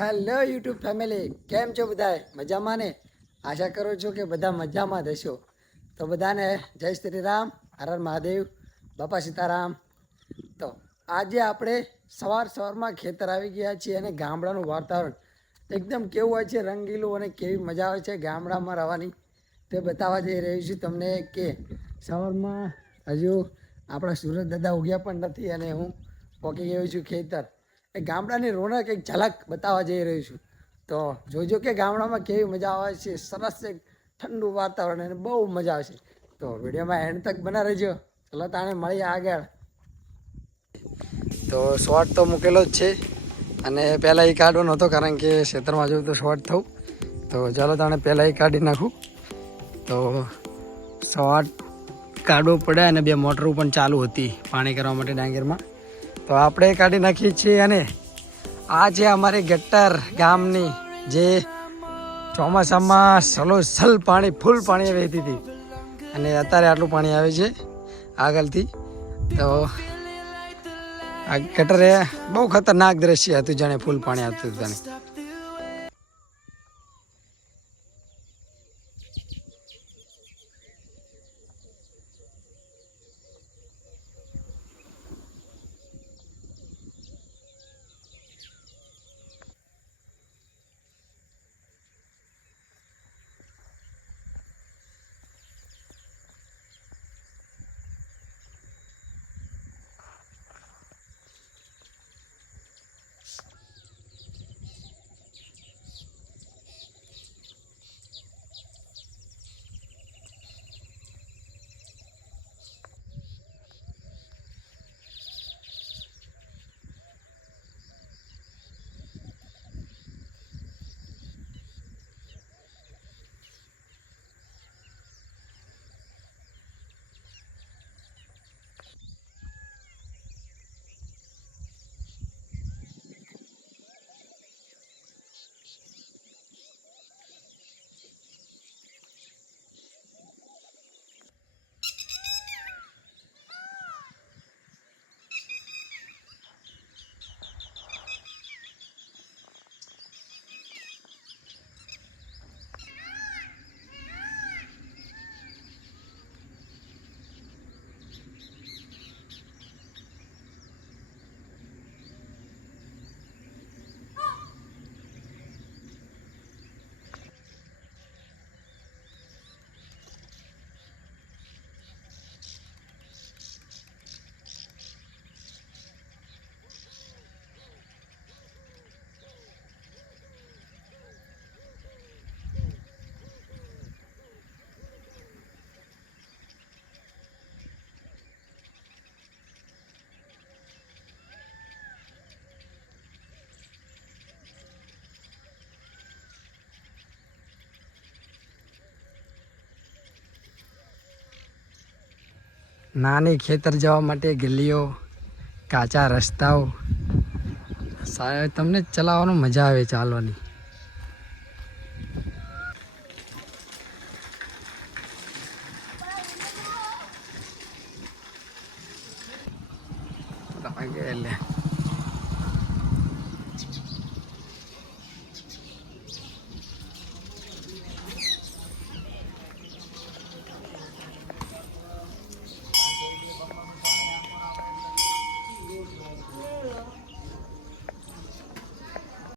Hello YouTube family કેમ છો બધા મજામાં ને? આશા કરું છું કે બધા મજામાં જ હશો. તો બધાને જય શ્રી રામ. હર હર મહાદેવ. બાપા સીતારામ. તો આજે આપણે સવાર સવારમાં ખેતર આવી ગયા છીએ અને ગામડાનું વાતાવરણ એકદમ કેવું હોય છે, રંગીલું અને કેવી મજા આવે છે ગામડામાં રહેવાની. તે બતાવવા જઈ રહ્યું છું તમને કે સવારમાં હજુ આપણા સુરત દાદા ઉગ્યા પણ નથી અને હું પહોંચી ગયો છું ખેતર. એ ગામડાની રોનક એક ઝલક બતાવવા જઈ રહ્યું છું. તો જોજો કે ગામડામાં કેવી મજા આવે છે, સરસ એક ઠંડુ વાતાવરણ અને બહુ મજા આવશે તો વિડીયોમાં એન્ડ તક બના રહેજો. ચલો તાણે મળીએ આગળ. તો શોર્ટ તો મૂકેલો જ છે અને પહેલાં એ કાઢવો નહોતો કારણ કે ક્ષેત્રમાં જવું તો શોર્ટ થવું. તો ચાલો તાણે પહેલાં એ કાઢી નાખું. તો શોર્ટ કાઢવો પડે અને બે મોટરો પણ ચાલુ હતી પાણી કરવા માટે ડાંગરમાં. તો આપણે કાઢી નાખીએ છીએ અને આ છે અમારી ગટ્ટર ગામની જે ચોમાસામાં સલોસલ પાણી, ફૂલ પાણી વહેતી હતી અને અત્યારે આટલું પાણી આવે છે આગળથી. તો આ ગટરે બહુ ખતરનાક દ્રશ્ય હતું, જાણે ફૂલ પાણી આવતું હતું નાની ખેતર જવા માટે ગલીઓ કાચા રસ્તાઓ. તમને ચલાવવાનું મજા આવે ચાલવાની એટલે